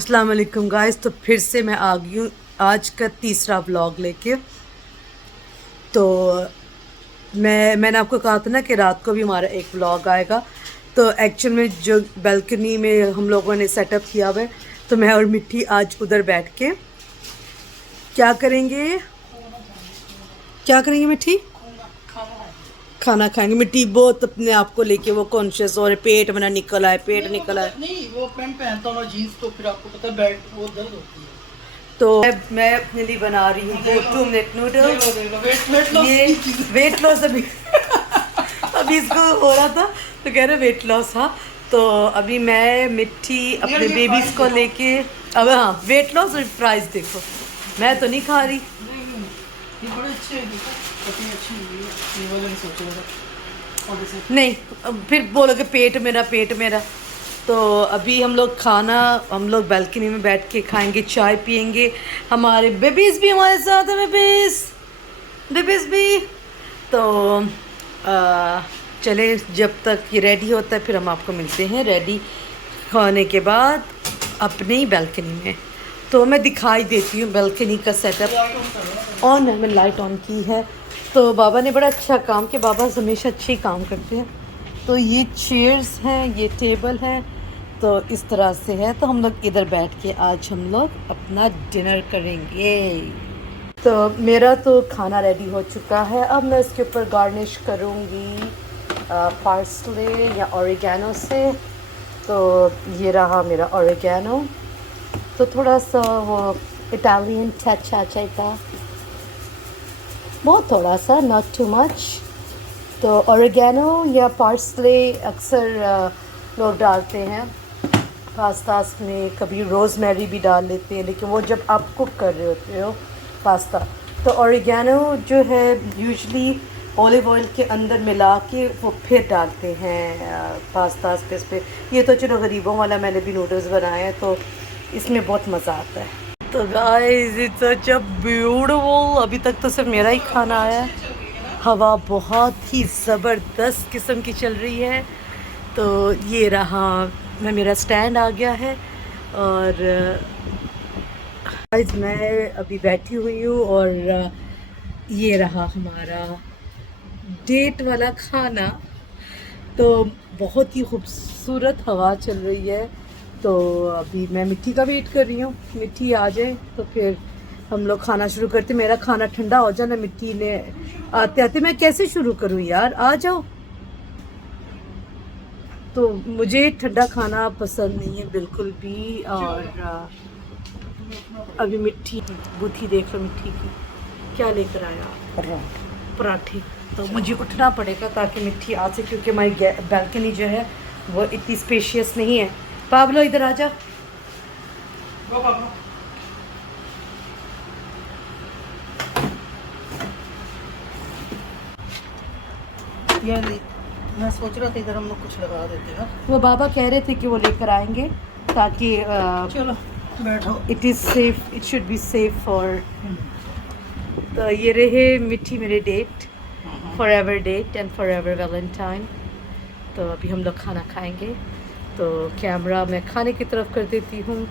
अस्सलाम वालेकुम गाइस। तो फिर से मैं आ गई हूँ आज का तीसरा व्लॉग लेके। तो मैंने आपको कहा था ना कि रात को भी हमारा एक व्लॉग आएगा। तो एक्चुअल में जो बालकनी में हम लोगों ने सेटअप किया हुआ है, तो मैं और मिट्टी आज उधर बैठ के क्या करेंगे, मिट्टी? खाना खाएंगे। मिट्टी बहुत अपने आप को लेके वो कॉन्शियस हो रहे, पेट मेरा निकल आए, पेट निकल आए। नहीं, वो पैंट पहनता हूँ जीन्स, तो फिर आपको पता है बैक वो दर्द होती है। तो मैं अपने लिए बना रही हूँ 2 मिनट नूडल्स। ये वेट लॉस अभी अभी इसको हो रहा था तो कह रहे वेट लॉस। हाँ, तो अभी मैं मिट्टी अपने बेबीज को लेके अब, हाँ, वेट लॉस और प्राइस देखो। मैं तो नहीं खा रही। ये बड़े अच्छे हैं, कटिंग अच्छी हुई है, ये वाला नहीं सोच रहा था। और जैसे नहीं, अब फिर बोलोगे पेट मेरा। तो अभी हम लोग बालकनी में बैठ के खाएंगे, चाय पियेंगे। हमारे बेबीज भी हमारे साथ है, बेबीज भी। तो चले, जब तक ये रेडी होता है फिर हम आपको मिलते हैं रेडी होने के बाद अपनी बालकनी में। तो मैं दिखाई देती हूँ बालकनी का सेटअप। ऑन है, मैंने लाइट ऑन की है। तो बाबा ने बड़ा अच्छा काम किया, बाबा हमेशा अच्छे ही काम करते हैं। तो ये चेयर्स हैं, ये टेबल है, तो इस तरह से है। तो हम लोग इधर बैठ के आज हम लोग अपना डिनर करेंगे। तो मेरा तो खाना रेडी हो चुका है। अब मैं इसके ऊपर गार्निश करूँगी पार्सले या ओरिगेनो से। तो ये रहा मेरा ओरिगेनो। तो थोड़ा सा वो इटालियन टच आ जाएगा, बहुत थोड़ा सा, नॉट टू मच। तो ओरिगेनो या पार्सले अक्सर लोग डालते हैं पास्तास में, कभी रोज़मेरी भी डाल लेते हैं, लेकिन वो जब आप कुक कर रहे होते हो पास्ता। तो ओरिगेनो जो है यूजुअली ऑलिव ऑयल के अंदर मिला के वो फिर डालते हैं पास्तास पे इस पे। ये तो चलो गरीबों वाला, मैंने भी नूडल्स बनाए हैं तो इसमें बहुत मज़ा आता है। तो guys it's such a beautiful. अभी तक तो सिर्फ मेरा ही खाना आया है। हवा बहुत ही ज़बरदस्त किस्म की चल रही है। तो ये रहा, मेरा स्टैंड आ गया है। और गाइस मैं अभी बैठी हुई हूँ और ये रहा हमारा डेट वाला खाना। तो बहुत ही खूबसूरत हवा चल रही है। तो अभी मैं मिट्टी का वेट कर रही हूँ, मिट्टी आ जाए तो फिर हम लोग खाना शुरू करते। मेरा खाना ठंडा हो जाना, मिट्टी ने आते आते मैं कैसे शुरू करूँ यार, आ जाओ। तो मुझे ठंडा खाना पसंद नहीं है बिल्कुल भी। और अभी मिट्टी बुथी देख लो, मिट्टी की क्या लेकर आया, पराठे। तो मुझे उठना पड़ेगा ताकि मिट्टी आ सके, क्योंकि हमारी बालकनी जो है वो इतनी स्पेशियस नहीं है। पाब्लो इधर आ जा। ये मैं सोच रहा था इधर हम लोग कुछ लगा देते हैं। वो बाबा कह रहे थे कि वो लेकर आएंगे ताकि चलो बैठो। It is safe, it should be safe for. तो ये रहे मिट्टी मेरे date, forever date and forever valentine. तो अभी हम लोग खाना खाएंगे। तो कैमरा मैं खाने की तरफ कर देती हूँ।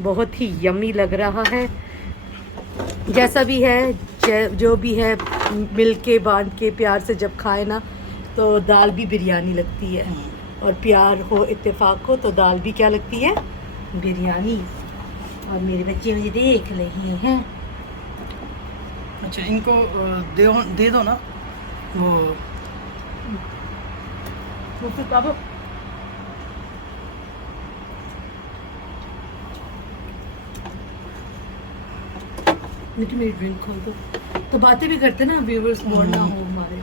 बहुत ही यम्मी लग रहा है। जैसा भी है, जो भी है, मिल के बांट के प्यार से जब खाए ना तो दाल भी बिरयानी लगती है। और प्यार हो, इत्तेफाक हो, तो दाल भी क्या लगती है, बिरयानी। और मेरे बच्चे मुझे देख रहे हैं। अच्छा, इनको दे दो ना वो फिर बाबा मेरी ड्रिंक खोल दो। तो बातें भी करते ना, व्यूअर्स बोर ना हो हमारे।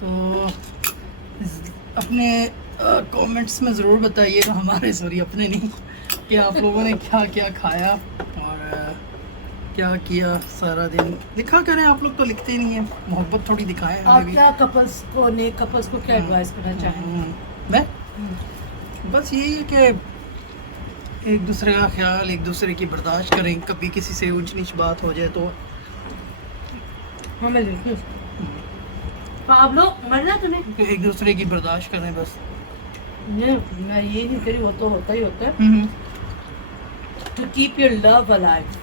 तो अपने कमेंट्स में ज़रूर बताइएगा, हमारे सॉरी अपने नहीं, कि आप लोगों ने क्या क्या खाया और क्या किया सारा दिन। लिखा करें, आप लोग तो लिखते ही नहीं है, मोहब्बत थोड़ी दिखाएं आप हमें भी। क्या कपल्स को, नए कपल्स को क्या एडवाइस करना चाहेंगे? मैं बस यही है कि एक दूसरे का ख्याल, एक दूसरे की बर्दाश्त करें। कभी किसी से ऊंच नीच बात हो जाए तो हाँ, मैं देखती हूँ। पाब्लो मरना तूने। एक दूसरे की बर्दाश्त करें बस। नहीं, मैं ये नहीं कह रही, वो तो होता ही होता है hmm, to keep your love alive.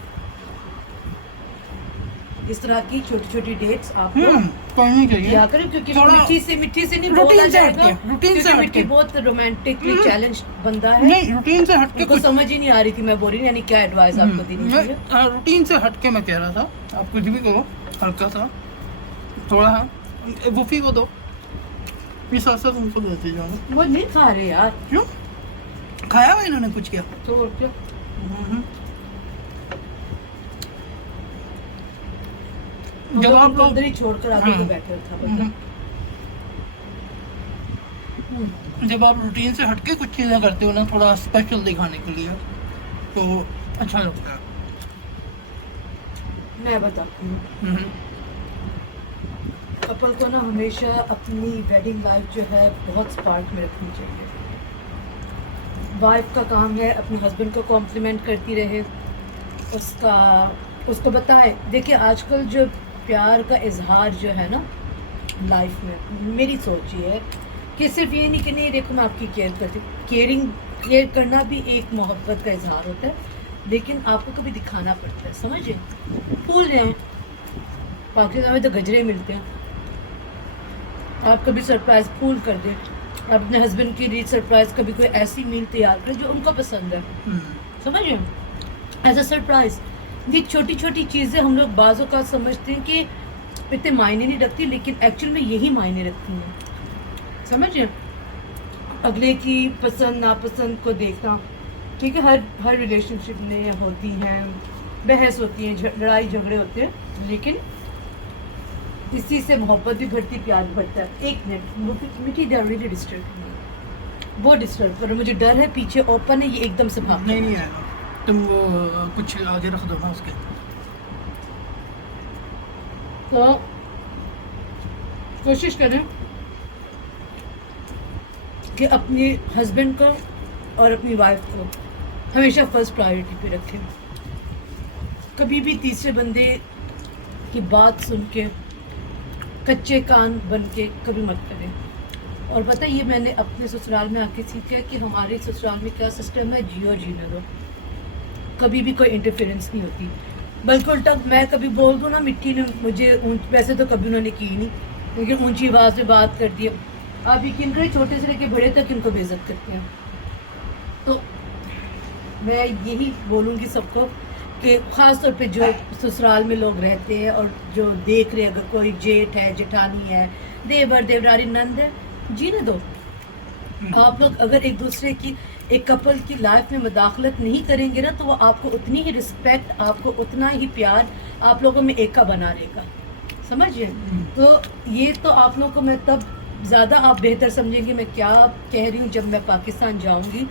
इस तरह की छोटी छोटी डेट्स आप लोग करनी चाहिए। किया करें, क्योंकि थोड़ा मिट्टी से नहीं रूटीन बोला से जाएगा, हटके, रूटीन से क्योंकि मिट्टी हटके। बहुत रोमांटिकली चैलेंज बंदा है। नहीं, रूटीन से हटके उनको कुछ समझ ही नहीं आ रही थी मैं बोल रही, यानी क्या एडवाइस आपको देनी चाहिए। रूटीन से हटके मैं कह रहा था, आप कुछ भी करो, हल्का सा थोड़ा वुफी को दो, ये साथ साथ उनको देते जाओ। वो नहीं खा रहे यार, क्यों? खाया हुआ इन्होंने कुछ किया? तो और क्या। जब आप लोग अंदर ही छोड़कर आगे हाँ। तो बैठे था बंदा। जब आप रूटीन से हटके कुछ चीज़ें करते हो ना, थोड़ा स्पेशल दिखाने के लिए, तो अच्छा लगता है। मैं बताती हूँ, कपल को ना हमेशा अपनी वेडिंग लाइफ जो है बहुत स्पार्क में रखनी चाहिए। वाइफ का काम है अपने हस्बैंड को कॉम्प्लीमेंट करती रहे, उसको बताए। देखिए आजकल जो प्यार का इजहार जो है ना लाइफ में, मेरी सोच ये है कि सिर्फ ये नहीं कि नहीं देखो मैं आपकी केयर करती हूँ, केयर करना भी एक मोहब्बत का इजहार होता है, लेकिन आपको कभी दिखाना पड़ता है, समझिए। फूल रहे हैं, पाकिस्तान में तो गजरे मिलते हैं, आप कभी सरप्राइज फूल कर दें, अपने हस्बैंड के लिए सरप्राइज कभी कोई ऐसी मील तैयार करें जो उनको पसंद है, समझिए, एज अ सरप्राइज। ये छोटी छोटी चीज़ें हम लोग बाज़ों का समझते हैं कि इतने मायने नहीं रखती, लेकिन एक्चुअल में यही मायने रखती हैं, समझिए। अगले की पसंद नापसंद को देखना, ठीक है, हर रिलेशनशिप में होती हैं, बहस होती है, लड़ाई झगड़े होते हैं, लेकिन इसी से मोहब्बत भी बढ़ती, प्यार भी बढ़ता है। एक मिनट, मिट्टी रियली डिस्टर्ब, वो डिस्टर्ब करो, मुझे डर है, पीछे ओपन है, ये एकदम से भाग। नहीं आएगा, तुम वो कुछ आगे रख दो ना उसके। तो कोशिश करें कि अपने हस्बैंड को और अपनी वाइफ को हमेशा फर्स्ट प्रायोरिटी पे रखें। कभी भी तीसरे बंदे की बात सुन के कच्चे कान बन के कभी मत करें। और पता ये मैंने अपने ससुराल में आके सीखा कि हमारे ससुराल में क्या सिस्टम है, जियो जीने दो, कभी भी कोई इंटरफेरेंस नहीं होती। बल्कि उल्टा मैं कभी बोल दूँ ना, मिट्टी ने मुझे वैसे तो कभी उन्होंने की नहीं, लेकिन ऊंची आवाज़ में बात कर दी। आप यकीन करें छोटे से लेके बड़े तक इनको बेइज्जत करते हैं। तो मैं यही बोलूँगी सबको कि ख़ास तौर पे जो ससुराल में लोग रहते हैं और जो देख रहे हैं, अगर कोई जेठ है, जेठानी है, देवर देवरानी नंद है, जीने दो। आप लोग अगर एक दूसरे की, एक कपल की लाइफ में मुदाखलत नहीं करेंगे ना, तो वो आपको उतनी ही रिस्पेक्ट, आपको उतना ही प्यार आप लोगों में एका बना रहेगा, समझिए। तो ये तो आप लोगों को मैं तब ज़्यादा आप बेहतर समझेंगे मैं क्या कह रही हूँ जब मैं पाकिस्तान जाऊँगी,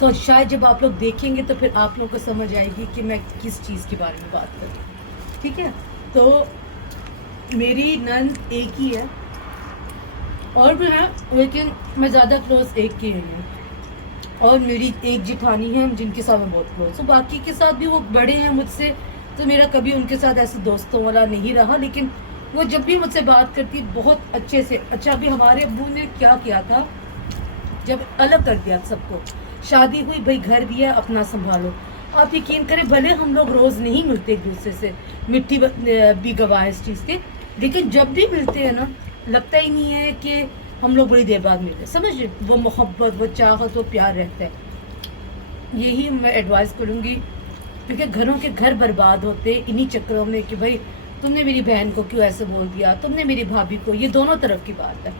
तो शायद जब आप लोग देखेंगे तो फिर आप लोगों को समझ आएगी कि मैं किस चीज़ के बारे में बात कर रही हूँ, ठीक है। तो मेरी नंद एक ही है और भी है, लेकिन मैं ज़्यादा क्लोज एक की नहीं हूँ, और मेरी एक जिठानी है जिनके साथ मैं बहुत क्लोज हूँ। बाकी के साथ भी वो बड़े हैं मुझसे, तो मेरा कभी उनके साथ ऐसे दोस्तों वाला नहीं रहा, लेकिन वो जब भी मुझसे बात करती बहुत अच्छे से। अच्छा, अभी हमारे अब्बू ने क्या किया था, जब अलग कर दिया सबको, शादी हुई, भाई घर दिया, अपना संभालो। आप यकीन करें, भले हम लोग रोज़ नहीं मिलते एक दूसरे से, मिट्टी भी गवाह है इस चीज़ के, लेकिन जब भी मिलते हैं ना, लगता ही नहीं है कि हम लोग बड़ी देर बाद मिलते, समझ, वो मोहब्बत, वो चाहत, वो प्यार रहता है। यही मैं एडवाइस करूँगी, क्योंकि घरों के घर बर्बाद होते इन्हीं चक्करों में कि भाई तुमने मेरी बहन को क्यों ऐसे बोल दिया, तुमने मेरी भाभी को। ये दोनों तरफ की बात है,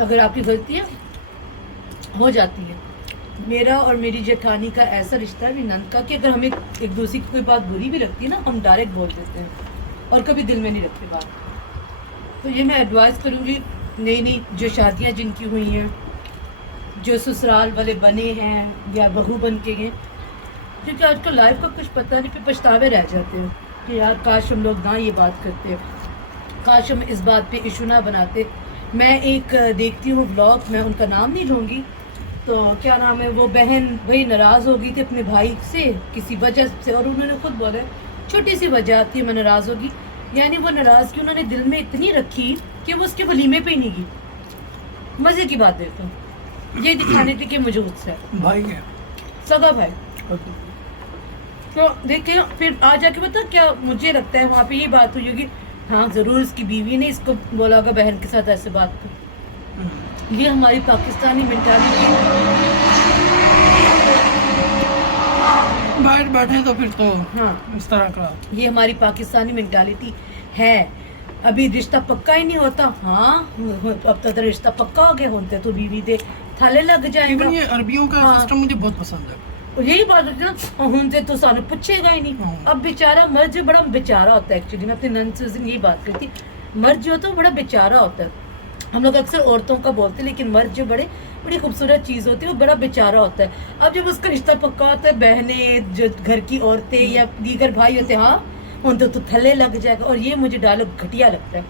अगर आपकी गलतियाँ हो जाती है। मेरा और मेरी जेठानी का ऐसा रिश्ता है, मेरी नंद का, कि अगर हमें एक दूसरे की कोई बात बुरी भी लगती है ना, हम डायरेक्ट बोल देते हैं और कभी दिल में नहीं रखते बात। तो ये मैं एडवाइस करूँगी नई नई जो शादियाँ जिनकी हुई हैं, जो ससुराल वाले बने हैं या बहू बन के हैं, क्योंकि आजकल लाइफ का कुछ पता नहीं, फिर पछतावे रह जाते हैं कि यार काश हम लोग ना ये बात करते, काश हम इस बात पे इशू ना बनाते। मैं एक देखती हूँ व्लॉग, मैं उनका नाम नहीं लूँगी, तो क्या नाम है, वो बहन भाई नाराज़ हो गई थी अपने भाई से किसी वजह से, और उन्होंने खुद बोला छोटी सी वजह आती है मैं नाराज़ होगी, यानी वो नाराज़गी उन्होंने दिल में इतनी रखी कि वो उसके वलीमे पे ही नहीं गई। मज़े की बात देखो, ये दिखाने थी कि मुझे गुस्सा है, भाई है। सगा भाई। तो देखिए फिर आ जाके पता क्या मुझे लगता है वहाँ पे ये बात हुई होगी, हाँ ज़रूर इसकी बीवी ने इसको बोला होगा बहन के साथ ऐसे बात कर। ये हमारी पाकिस्तानी मेंटालिटी, बाहर बैठे तो फिर तो हाँ इस तरह का। ये हमारी पाकिस्तानी मेंटालिटी है। अभी रिश्ता पक्का ही नहीं होता, हाँ अब तो रिश्ता पक्का हो गया, होते तो बीवी दे थाले लग जाएगा। इवन ये अरबियों का हाँ। सिस्टम मुझे बहुत पसंद है। और यही बात होती है ना, उनसे तो सानू पूछेगा ही नहीं। हाँ। अब बेचारा मर्द जो बड़ा बेचारा होता है, एक्चुअली मैं अपनी नंद से उस दिन यही बात करती, मर्द जो होता है वो बड़ा बेचारा होता है। हम लोग अक्सर औरतों का बोलते हैं, लेकिन मर्द जो बड़ी खूबसूरत चीज़ होती है, वो बड़ा बेचारा होता है। अब जब उसका रिश्ता पक्का होता है, बहनें जो घर की औरतें या दीगर भाई होते हैं, हाँ उन तो थल्ले लग जाएगा। और ये मुझे डायलॉग घटिया लगता है।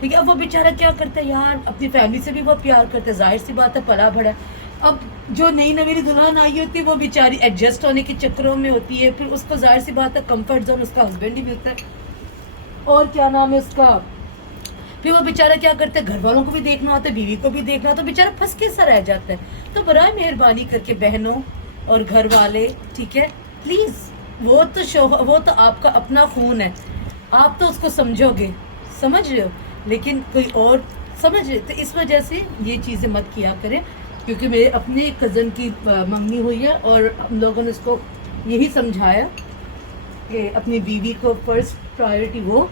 ठीक है, अब वो बेचारा क्या करता है यार, अपनी फैमिली से भी वो प्यार करता है, जाहिर सी बात है, पला भरा। अब जो नई नवेली दुल्हन आई होती है वो बेचारी एडजस्ट होने के चक्करों में होती है, फिर उसको जाहिर सी बात है कंफर्ट जोन उसका हस्बैंड ही मिलता है, और क्या नाम है उसका, फिर वो बेचारा क्या करता है, घर वालों को भी देखना होता है, बीवी को भी देखना होता है, बेचारा फंस के सा रह जाता है। तो बराए मेहरबानी करके बहनों और घर वाले, ठीक है प्लीज़, वो तो आपका अपना खून है, आप तो उसको समझोगे, समझ रहे हो, लेकिन कोई और समझ रहे, तो इस वजह से ये चीज़ें मत किया करें। क्योंकि मेरे अपने कज़न की मम्मी हुई है, और हम लोगों ने उसको यही समझाया कि अपनी बीवी को फर्स्ट प्रायोरिटी वो,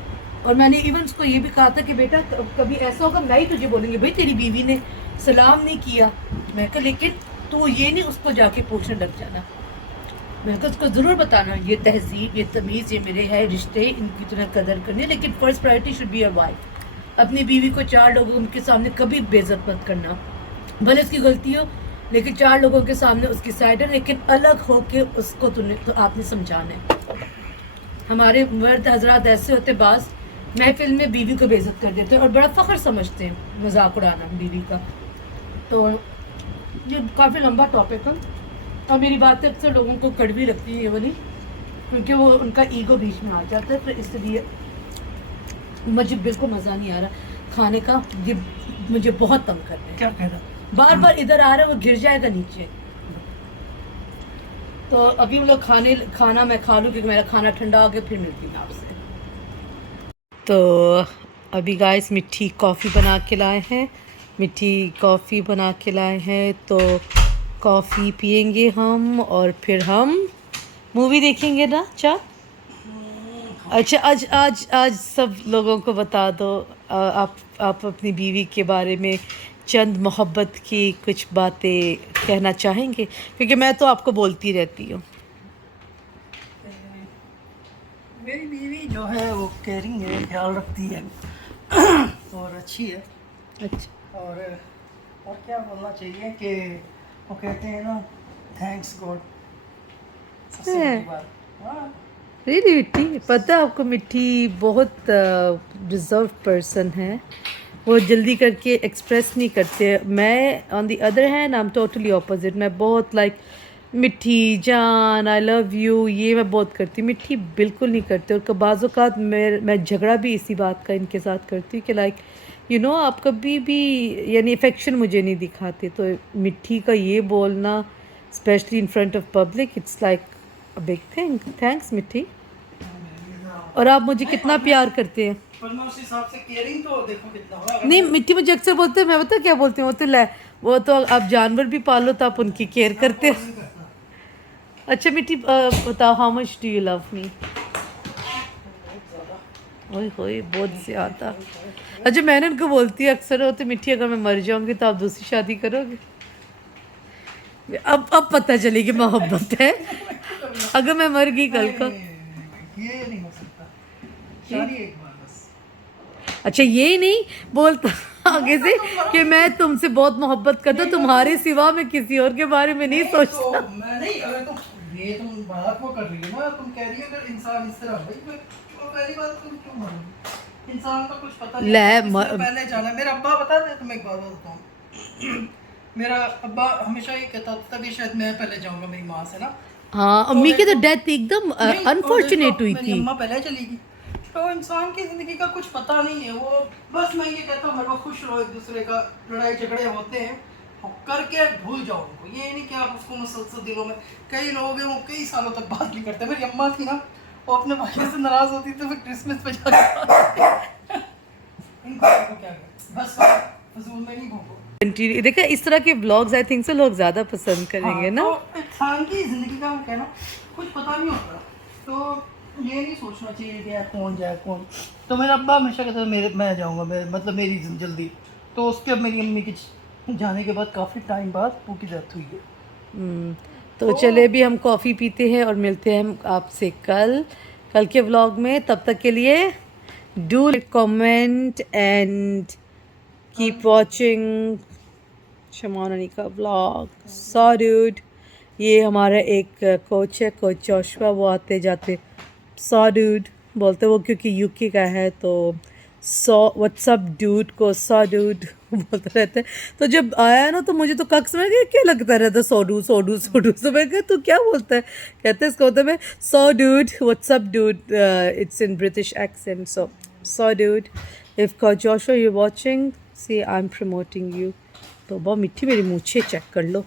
और मैंने इवन उसको ये भी कहा था कि बेटा कभी ऐसा होगा मैं ही तुझे बोलूँगी, भाई तेरी बीवी ने सलाम नहीं किया, मैं कहा लेकिन तू ये नहीं उसको जाके पूछने लग जाना, मैं कहा उसको ज़रूर बताना ये तहजीब, ये तमीज़, ये मेरे है रिश्ते, इनकी तरह कदर करनी, लेकिन first priority should be your wife. अपनी बीवी को 4 लोगों के सामने कभी बेइज्जत मत करना, भले उसकी गलती हो, लेकिन 4 लोगों के सामने उसकी साइड है, लेकिन अलग होके उसको तो आपने समझाना है। हमारे मर्द हजरात ऐसे होते बाज महफिल में बीवी को बेइज्जत कर देते हैं और बड़ा फ़ख्र समझते हैं मजाक उड़ाना बीवी का। तो ये काफ़ी लंबा टॉपिक है, और मेरी बातें अक्सर लोगों को कड़वी लगती है ये वाली, क्योंकि वो उनका ईगो बीच में आ जाता है, तो इसलिए मुझे बिल्कुल मज़ा नहीं आ रहा खाने का, ये मुझे बहुत तंग कर रहे हैं। क्या कह रहा? बार बार इधर आ रहा है, वो गिर जाएगा नीचे। तो अभी हम लोग खाना मैं खा लूँ क्योंकि मेरा खाना ठंडा हो गया, फिर मिलती हूँ आपसे। तो अभी गाइस मिठी कॉफ़ी बना के लाए हैं, मिठी कॉफ़ी बना के लाए हैं, तो कॉफ़ी पियेंगे हम और फिर हम मूवी देखेंगे ना चा। अच्छा आज आज आज सब लोगों को बता दो, आप अपनी बीवी के बारे में चंद मोहब्बत की कुछ बातें कहना चाहेंगे, क्योंकि मैं तो आपको बोलती रहती हूँ। मेरी बीवी जो है वो केयरिंग है, ख्याल रखती है और अच्छी है। अच्छा, और क्या बोलना चाहिए कि वो कहते हैं ना, थैंक्स गॉड, सबसे बड़ी बात। हाँ, रियली मिट्टी, पता है आपको मिट्टी बहुत रिजर्व पर्सन है, वो जल्दी करके एक्सप्रेस नहीं करते। मैं on the other hand I am totally opposite, मैं बहुत लाइक मिट्टी जान आई लव यू ये मैं बहुत करती हूँ, मिट्टी बिल्कुल नहीं करते। और बाज़ औक़ात मैं झगड़ा भी इसी बात का इनके साथ करती हूँ कि लाइक यू नो आप कभी भी यानी अफेक्शन मुझे नहीं दिखाते। तो मिट्टी का ये बोलना specially in front of public, it's like a big thing. Thanks मिट्टी। और आप मुझे कितना प्यार करते हैं। पर मैं उस हिसाब से केयरिंग तो देखो कितना होगा। नहीं मिट्टी मुझे अक्सर बोलते हैं, मैं बता क्या बोलती हूँ, वो तो आप जानवर भी पालो तो आप उनकी केयर करते हो। अच्छा मिट्टी बताओ, how much do you love me? ओए होए बहुत ज़्यादा। अच्छा मैंने उनको बोलती है अक्सर, हो तो मिट्टी अगर मैं मर जाऊंगी तो आप दूसरी शादी करोगे? अब पता चलेगी मोहब्बत है अगर मैं मर गई कल को। ये नहीं हो सकता, शादी एक बार बस। अच्छा ये नहीं बोलता आगे से कि मैं तुमसे बहुत मोहब्बत करता हूँ, तुम्हारे सिवा मैं किसी और के बारे में नहीं सोचता। तो मैं नहीं, अगर तुम बात वो कर रही हो ना, तुम कह रही हो अगर इंसान इस तरह भाई, तो पहली बात तुम क्यों मारोगे? इंसान का कुछ पता नहीं पहले जाना। मेरा अब्बा बता दे, तुम्हें एक बात बताता हूँ। मेरा अब्बा हमेशा ये कहता था, तभी शायद मैं पहले जाऊंगा मेरी माँ से ना। हाँ अम्मी की तो डेथ एकदम अनफॉर्चुनेट हुई थी। अम्मा पहले चली गई। तो इंसान की ज़िंदगी का कुछ पता नहीं है, वो बस मैं ये कहता हूँ हर वक्त खुश रहो, एक दूसरे का लड़ाई झगड़े होते हैं, करके भूल जाओ उनको, ये नहीं कि आप उसको मुसलसल दिनों में, कई लोग हैं वो कई सालों तक बात नहीं करते। मेरी अम्मा थी ना, वो अपने भाई से नाराज होती थी, फिर क्रिसमस पे जाके इनको क्या करें, बस फजूल में नहीं भूखो। देखा, इस तरह के ब्लॉग्स आई थिंक से लोग ज़्यादा पसंद करेंगे ना। तो इंसान की ज़िंदगी का वो कहना कुछ पता नहीं होता, तो ये नहीं सोचना चाहिए कि यार कौन जाए कौन। तो मेरा अब्बा हमेशा कहता था मेरे मैं जाऊँगा, मतलब मेरी जल्दी। तो उसके मेरी अम्मी के जाने के बाद काफ़ी टाइम बाद पू की डेथ हुई है। तो चले भी हम कॉफ़ी पीते हैं और मिलते हैं हम आपसे कल के व्लॉग में। तब तक के लिए do comment and keep watching Shaman Anika vlog. Salute. ये हमारा एक कोच है, कोच जोशुआ, वो आते जाते सॉल्यूट बोलते, वो क्योंकि यूके का है तो व्हाट्सअप डूड को सॉल्यूट बोलते रहते हैं। तो जब आया ना तो मुझे तो कक्स में क्या लगता रहता, सोडू सोडू सोडू। तो मैं कहा तू क्या बोलता है, कहते हैं इसको होता है salute what's up dude, it's in British accent. So salute. If coach Joshua you watching, see I am promoting you. तो बहुत मीठी मेरी मूछें चेक कर लो।